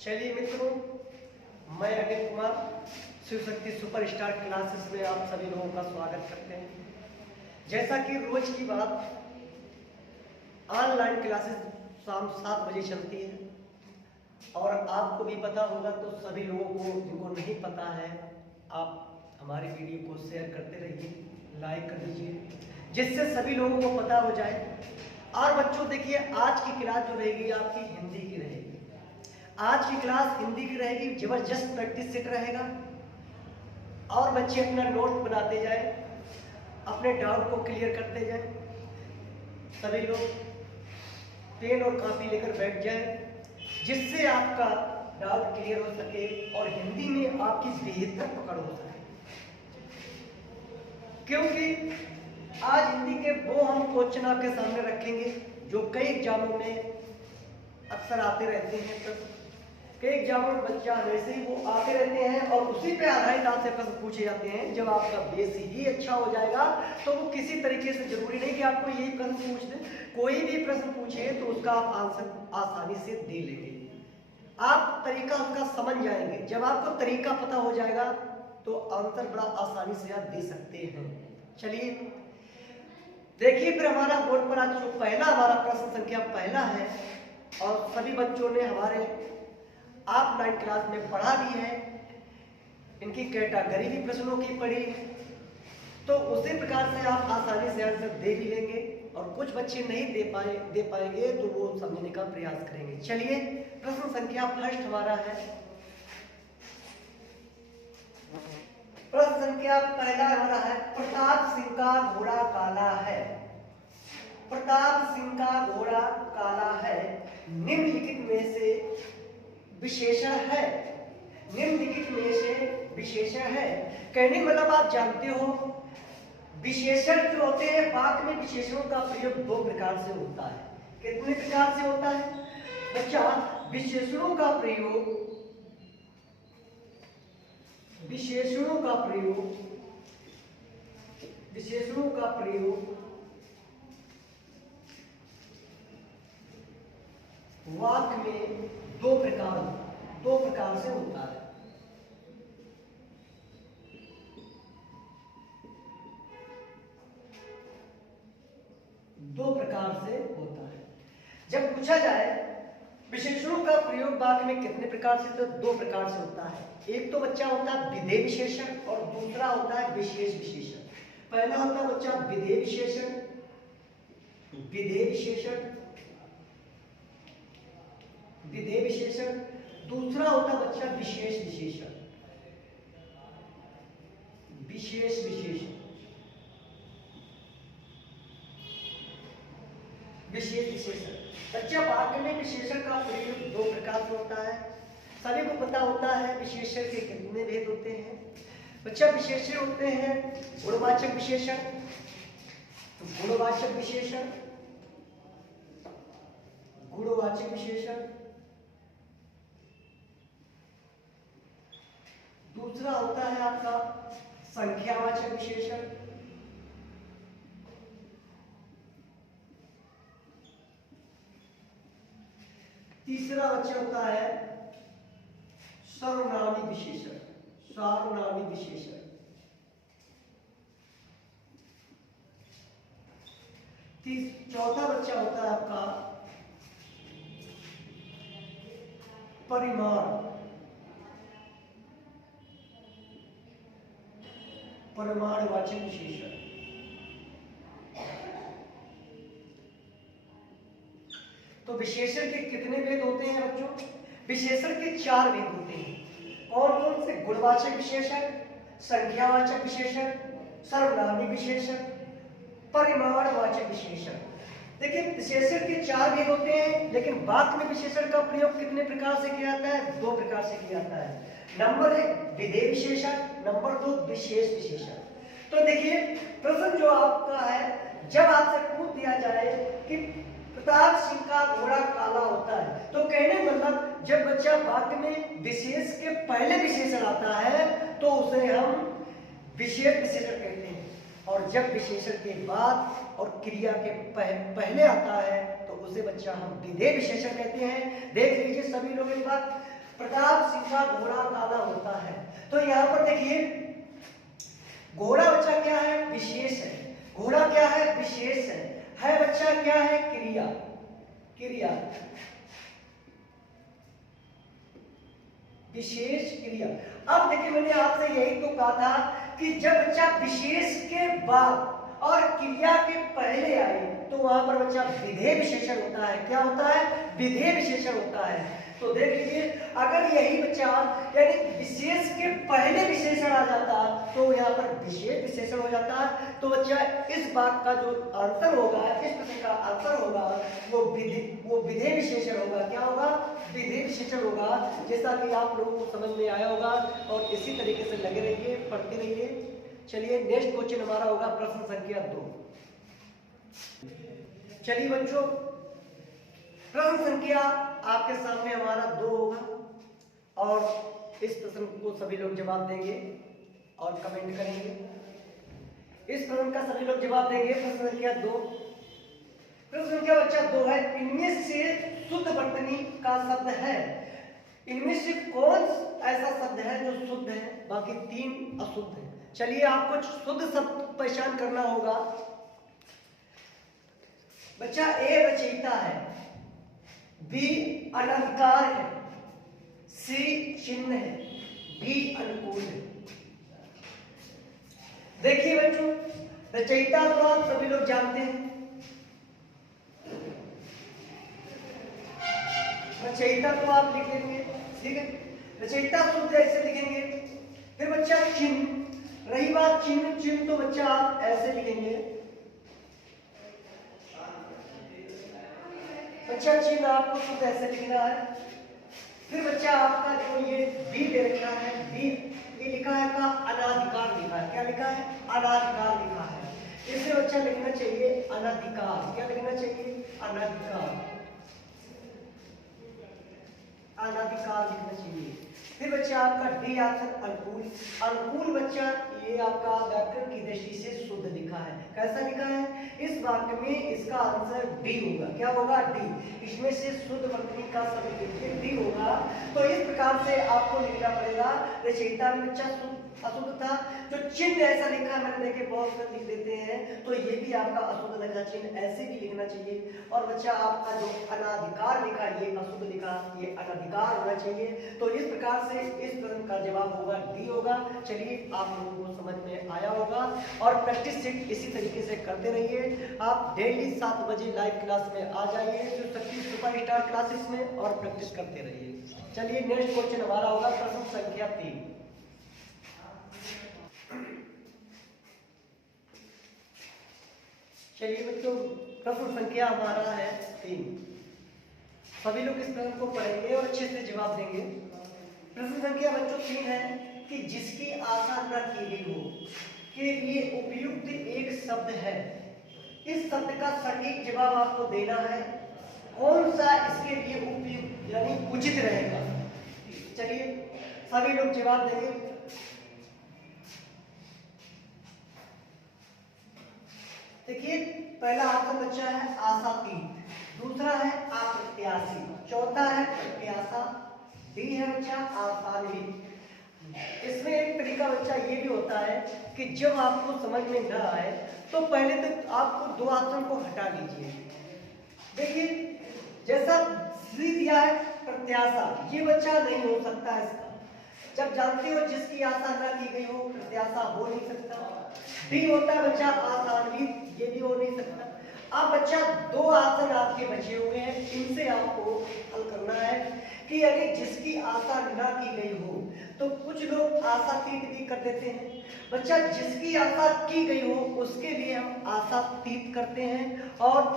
चलिए मित्रों, मैं अनिल कुमार शिव शक्ति सुपरस्टार क्लासेस में आप सभी लोगों का स्वागत करते हैं। जैसा कि रोज की बात, ऑनलाइन क्लासेस शाम 7 बजे चलती है और आपको भी पता होगा, तो सभी लोगों को जिनको नहीं पता है, आप हमारी वीडियो को शेयर करते रहिए, लाइक कर दीजिए, जिससे सभी लोगों को पता हो जाए। और बच्चों देखिए, आज की क्लास जो रहेगी आपकी हिंदी की रहेगी। आज की क्लास हिंदी की रहेगी, जबरदस्त प्रैक्टिस सेट रहेगा और बच्चे अपना नोट बनाते जाए, अपने डाउट को क्लियर करते जाए। सभी लोग पेन और कॉपी लेकर बैठ जाए, जिससे आपका डाउट क्लियर हो सके और हिंदी में आपकी बेहतर पकड़ हो सके। क्योंकि आज हिंदी के वो हम क्वेश्चन आपके सामने रखेंगे जो कई एग्जामों में अक्सर आते रहते हैं। तो कई एग्जामों में बच्चा वैसे ही वो आते रहते हैं और उसी पे आधारित आपसे प्रश्न पूछे जाते हैं। जब आपका बेस ही अच्छा हो जाएगा तो वो किसी तरीके से, जरूरी नहीं कि आपको यही प्रश्न पूछ दे, कोई भी प्रश्न पूछे तो उसका आप आंसर आसानी से दे लेंगे। आप तरीका उसका समझ जाएंगे। जब आपको तरीका पता हो जाएगा तो आंसर बड़ा आसानी से आप दे सकते हैं। चलिए देखिए, फिर हमारा बोर्ड पर आज जो पहला हमारा प्रश्न संख्या पहला है, और सभी बच्चों ने हमारे ऑफलाइन क्लास में पढ़ा भी है, इनकी कैटेगरी भी प्रश्नों की पढ़ी है, तो उसी प्रकार से आप आसानी से आंसर दे भी लेंगे। और कुछ बच्चे नहीं दे पाएंगे तो वो समझने का प्रयास करेंगे। चलिए, प्रश्न संख्या फर्स्ट हमारा है। प्रश्न संख्या पहला हमारा है, प्रताप सिंह का घोड़ा काला है। प्रताप सिंह का घोड़ा काला है, निम्नलिखित में से विशेषण है। निम्नलिखित में से विशेषण है कहने मतलब आप जानते हो, विशेषण जो होते हैं, वाक्य में विशेषणों का प्रयोग दो प्रकार से होता है। कितने प्रकार से होता है बच्चा? विशेषणों का प्रयोग वाक्य में दो प्रकार से होता है। दो प्रकार से होता है। जब पूछा जाए विशेषणों का प्रयोग वाक्य में कितने प्रकार से, तो दो प्रकार से होता है। एक तो बच्चा होता है विधेय विशेषण और दूसरा होता है विशेष विशेषण। पहला होता है बच्चा विधेय विशेषण, दूसरा होता है बच्चा विशेष विशेषण। बच्चा वाक्य में विशेषण का प्रयोग दो प्रकार से होता है। सभी को पता होता है विशेषण के कितने भेद होते हैं। बच्चा विशेषण होते हैं गुणवाचक विशेषण, दूसरा होता है आपका संख्यावाचक विशेषण, तीसरा बच्चा होता है सर्वनामी विशेषण। चौथा बच्चा होता है आपका परिमाणवाचक विशेषण। तो विशेषण के कितने भेद होते हैं बच्चों? विशेषण के 4 भेद होते हैं। कौन कौन से? गुणवाचक विशेषण, संख्यावाचक विशेषण, सर्वनामी विशेषण, परिमाणवाचक विशेषण। देखिए, विशेषण के 4 भेद होते हैं, लेकिन वाक्य में विशेषण का प्रयोग कितने प्रकार से किया जाता है? 2 प्रकार से किया जाता है। नंबर 1 विधेय विशेषण, नंबर 2 विशेष विशेषण। तो देखिए, प्रश्न जो आपका है, जब आपसे पूछ दिया जाए कि प्रताप सिंह का घोड़ा काला होता है, तो कहने मतलब जब बच्चा वाक्य में विशेष के पहले विशेषण आता है तो उसे हम विशेष विशेषण कहते हैं, और जब विशेषण के बाद और क्रिया के पहले आता है तो उसे बच्चा हम विधेय विशेषण कहते हैं। देख लीजिए सभी लोग एक बात, प्रताप सिंह का घोड़ा काला होता है। तो यहाँ पर देखिए घोड़ा बच्चा क्या है, विशेष है। घोड़ा क्या है, विशेष है बच्चा क्या है, क्रिया। क्रिया विशेष क्रिया। अब देखिए मैंने आपसे यही तो कहा था कि जब बच्चा विशेष के बाद और क्रिया के पहले आए तो वहां पर बच्चा विधेय विशेषण होता है। क्या होता है, विधेय विशेषण होता है। तो देख लीजिए अगर यही बच्चा यानी विशेष के पहले विशेषण आ जाता तो यहाँ पर विशेष विशेषण हो जाता। तो बच्चा इस बात का जो आंसर होगा, इस प्रश्न का आंसर होगा वो विधेय विशेषण होगा। क्या होगा, विधेय विशेषण होगा। जैसा कि आप लोगों को समझ में आया होगा और इसी तरीके से लगे रहिए, पढ़ते रहिए। चलिए नेक्स्ट क्वेश्चन हमारा होगा प्रश्न संख्या 2। चलिए बच्चों प्रश्न संख्या आपके सामने हमारा 2 होगा और इस प्रश्न को सभी लोग जवाब देंगे और कमेंट करेंगे। इस प्रश्न का सभी लोग जवाब देंगे। प्रश्न संख्या 2, प्रश्न संख्या बच्चा 2 है, इनमें से शुद्ध वर्तनी का शब्द है। इनमें से कौन ऐसा शब्द है जो शुद्ध है, बाकी 3 अशुद्ध है। चलिए आपको शुद्ध शब्द पहचान करना होगा। बच्चा ए रचयिता है, बी अनधिकार है, सी चिन्ह है, डी अनुकूल है। देखिए बच्चों रचयिता तो आप सभी लोग जानते हैं। रचयिता तो आप लिख लेंगे, ठीक है। रचयिता शुद्ध ऐसे लिखेंगे। फिर बच्चा चिन्ह, रही बात चिन्ह, चिन्ह तो बच्चा आप ऐसे लिखेंगे। बच्चा चिन्ह आपको शुद्ध ऐसे लिखना है। फिर बच्चा आपका जो ये बी दे रखा है, बी ये लिखा है का अनाधिकार लिखा है। क्या लिखा है, अनाधिकार लिखा है। इसे बच्चा लिखना चाहिए अनाधिकार। क्या लिखना चाहिए, अनाधिकार, अनाधिकार लिखना चाहिए। फिर बच्चा आपका डी ऑप्शन अनुकूल। अनुकूल बच्चा ये आपका व्याकरण की दृष्टि से शुद्ध लिखा है। कैसा लिखा है, इस वाक्य में इसका आंसर डी होगा। क्या होगा, डी। इसमें से शुद्ध वर्तनी का शब्द लिखिए, डी होगा। तो इस प्रकार से आपको लिखना पड़ेगा। रचयिता में बच्चा अशुद्ध था। जो चिन्ह ऐसा लिखा है, मैंने देखे बहुत से लिख देते हैं, तो ये भी आपका अशुद्ध लगा चिन्ह, ऐसे भी लिखना चाहिए। और बच्चा आपका जो अनाधिकार लिखा, ये अशुद्ध लिखा, ये अनाधिकार होना चाहिए। तो इस प्रकार से इस प्रश्न का जवाब होगा डी होगा। चलिए आप लोगों को समझ में आया होगा और प्रैक्टिस इसी तरीके से करते रहिए। आप डेली 7 बजे लाइव क्लास में आ जाइए शक्ति सुपरस्टार क्लासेस में और प्रैक्टिस करते रहिए। चलिए नेक्स्ट क्वेश्चन हमारा होगा प्रश्न संख्या 3। चलिए बच्चों प्रश्न संख्या हमारा है 3। सभी लोग इस प्रश्न को पढ़ेंगे और अच्छे से जवाब देंगे। प्रश्न संख्या बच्चों 3 है कि जिसकी आशा न की गई हो के लिए उपयुक्त एक शब्द है। इस शब्द का सटीक जवाब आपको देना है। कौन सा इसके लिए उपयुक्त यानी उचित रहेगा। चलिए सभी लोग जवाब देंगे। देखिए पहला ऑप्शन बच्चा है आशातीत, दूसरा है अप्रत्याशी, चौथा है प्रत्याशा, डी है बच्चा आशान्वित। इसमें एक तरीका बच्चा ये भी होता है कि जब आपको समझ में न आए तो पहले तो आपको 2 ऑप्शन को हटा लीजिए। देखिए जैसा सी दिया है प्रत्याशा, ये बच्चा नहीं हो सकता इसका। जब जानते हो जिसकी आशा न की गई हो प्रत्याशा हो नहीं सकता। डी होता है बच्चा आशान्वित, ये भी हो नहीं सकता। अब बच्चा 2 ऑप्शन आपके बचे हुए हैं, इनसे आपको हल करना है कि अगर जिसकी आशा न की गई हो तो कुछ लोग आशातीत भी कर देते हैं। बच्चा जिसकी आशा की गई हो उसके लिए हम आशातीत करते हैं और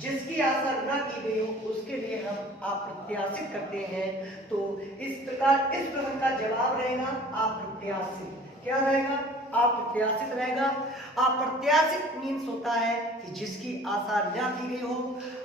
जिसकी आशा न की गई हो उसके लिए हम अप्रत्याशित करते हैं। तो इस प्रकार इस प्रश्न का जवाब रहेगा अप्रत्याशित। क्या रहेगा, अप्रत्याशित रहेगा। अप्रत्याशित मीन्स होता है कि जिसकी आशा न की गई हो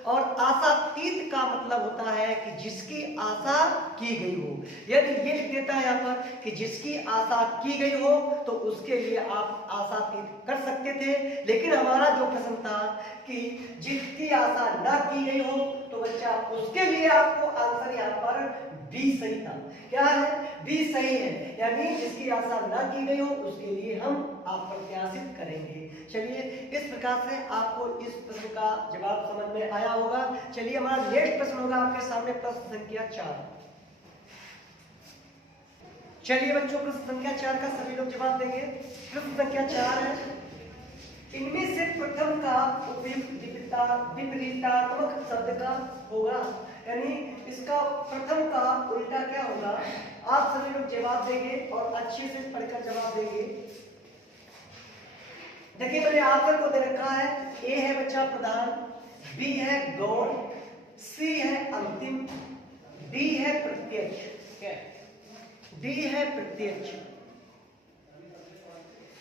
और आशातीत का मतलब होता है कि जिसकी आशा की गई हो। यदि ये लिख देता है यहाँ पर कि जिसकी आशा की गई हो तो उसके लिए आप आशातीत कर सकते थे, लेकिन हमारा जो प्रश्न था कि जिसकी आशा न की गई हो तो बच्चा उसके लिए आपको आंसर यहाँ पर बी सही था। क्या है? बी सही है, यानी जिसकी आशा ना की गई हो उसके लिए हम अप्रत्याशित करेंगे। चलिए, इस प्रकार से आपको इस प्रश्न का जवाब समझ में आया होगा। चलिए, हमारा नेक्स्ट प्रश्न होगा आपके सामने प्रश्न संख्या 4। चलिए बच्चों, प्रश्न संख्या 4 का सभी लोग जवाब देंगे। प्रश्न संख्या 4 है, इनमें से प्रथम का उपयुक्त विपरीतात्मक शब्द का होगा, यानी इसका प्रथम का उल्टा क्या होगा? आप सभी लोग जवाब देंगे और अच्छे से पढ़कर जवाब देंगे। देखिए, मैंने आंसर को दे रखा है। ए है बच्चा प्रधान, बी है गौण, सी है अंतिम, डी है प्रत्यक्ष। डी है प्रत्यक्ष।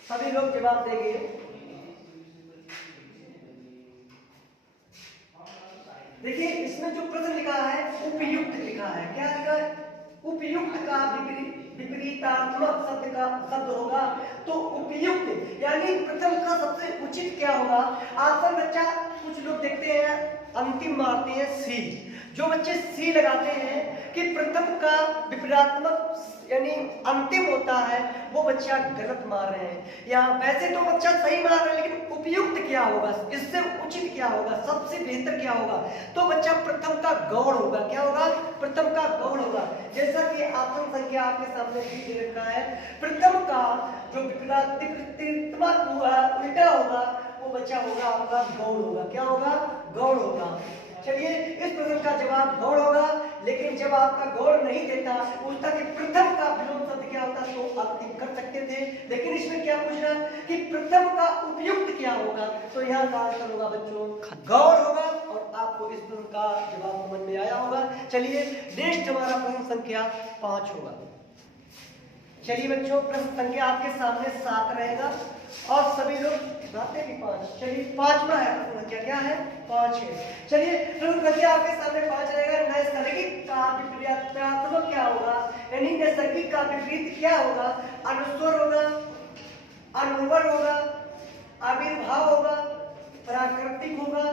सभी लोग जवाब देंगे। देखिए, इसमें जो प्रश्न लिखा है उपयुक्त लिखा है। क्या लिखा है? उपयुक्त का विपरीतात्मक शब्द होगा, तो उपयुक्त यानी प्रथम का सबसे उचित क्या होगा? आंसर बच्चा कुछ लोग देखते हैं अंतिम मारते हैं सी। जो बच्चे सी लगाते हैं कि प्रथम का विपरीतात्मक यानी अंतिम होता है, वो बच्चा गलत मार रहे हैं। या वैसे तो बच्चा सही मार रहे हैं, लेकिन उपयुक्त क्या होगा, इससे उचित क्या होगा, सबसे बेहतर क्या होगा? तो बच्चा प्रथम का गौण होगा। क्या होगा? प्रथम का गौण होगा। जैसा कि आसन संख्या आपके सामने भी दे रखा है, प्रथम का जो विपरीतात्मक हुआ उल्टा होगा, वो बच्चा होगा आपका गौण होगा। क्या होगा? गौण होगा। चलिए, इस प्रश्न का जवाब गौण होगा, लेकिन जब आपका गौण नहीं देता, पूछता कि प्रथम का विलोम शब्द क्या होता, तो आप टिक कर सकते थे। लेकिन इसमें क्या पूछ रहा है कि प्रथम का उपयुक्त क्या होगा, तो यहाँ का आंसर होगा बच्चों गौण होगा। और आपको इस प्रश्न का जवाब समझ में आया होगा। चलिए, नेक्स्ट हमारा प्रश्न संख्या 5 होगा। चलिए बच्चों, प्रश्न संख्या आपके सामने 7 रहेगा और सभी लोग बताते हैं 5। चलिए, 5वां है प्रश्न संख्या। क्या है? 5 है। चलिए, प्रश्न संख्या आपके सामने 5 रहेगा। नैसर्गिक का विपरीतात्मक क्या होगा, यानी नैसर्गिक का विपरीत क्या होगा? अनुस्वर होगा, अनुवर होगा, आविर्भाव होगा, प्राकृतिक होगा,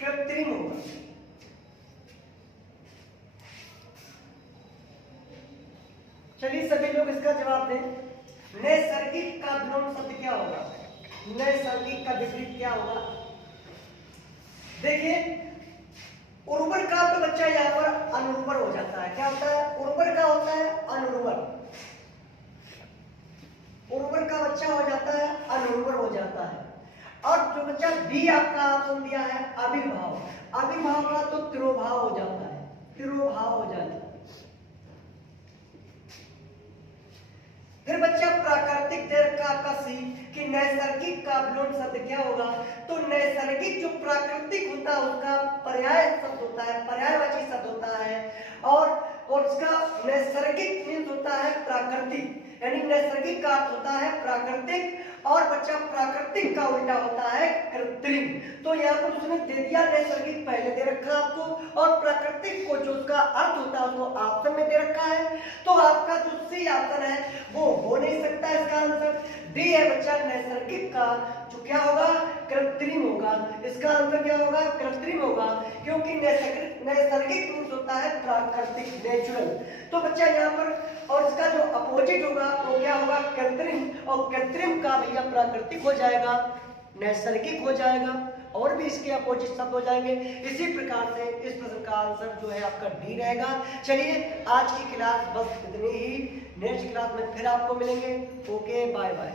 कृत्रिम होगा। चलिए, सभी लोग इसका जवाब दें। नैसर्गिक का विलोम शब्द क्या होगा? नैसर्गिक का विपरीत क्या होगा? देखिए, उर्वर का तो बच्चा यहाँ पर अनुर्वर हो जाता है। क्या होता है? उर्वर का होता है अनुर्वर। उर्वर का बच्चा हो जाता है अनुर्वर हो जाता है। और जो बच्चा बी आपका ऑप्शन दिया है आविर्भाव, आविर्भाव का तो तिरोभाव हो जाता है। तिरोभाव हो जाता है। फिर बच्चा प्राकृतिक दे रखा आपका सी कि नैसर्गिक का विलोम शब्द क्या होगा? तो नैसर्गिक जो प्राकृतिक होता है उसका पर्याय शब्द होता है, पर्यायवाची शब्द होता है। और उसका नैसर्गिक मीन्स होता है प्राकृतिक, यानी नैसर्गिक का अर्थ होता है प्राकृतिक। और बच्चा प्राकृतिक का उल्टा होता है कृत्रिम। तो यहाँ पर उसने दे दिया नैसर्गिक पहले दे रखा आपको, और प्राकृतिक को जो उसका अर्थ होता है उसको ऑप्शन में दे रखा है। तो आपका जो सी ऑप्शन है वो हो नहीं सकता। इसका आंसर डी है बच्चा, नैसर्गिक का जो क्या होगा? कृत्रिम होगा। इसका आंसर क्या होगा? कृत्रिम होगा, क्योंकि नैसर्गिक मीन्स होता है प्राकृतिक, नेचुरल। तो बच्चा यहाँ पर, और इसका जो अपोजिट होगा वो क्या होगा? कृत्रिम। और कृत्रिम का भैया प्राकृतिक हो जाएगा, नैसर्गिक हो जाएगा, और भी इसके अपोजिट शब्द हो जाएंगे। इसी प्रकार से इस प्रश्न का आंसर जो है आपका डी रहेगा। चलिए, आज की क्लास बस इतनी ही। नेक्स्ट क्लास में फिर आपको मिलेंगे। Okay, bye bye.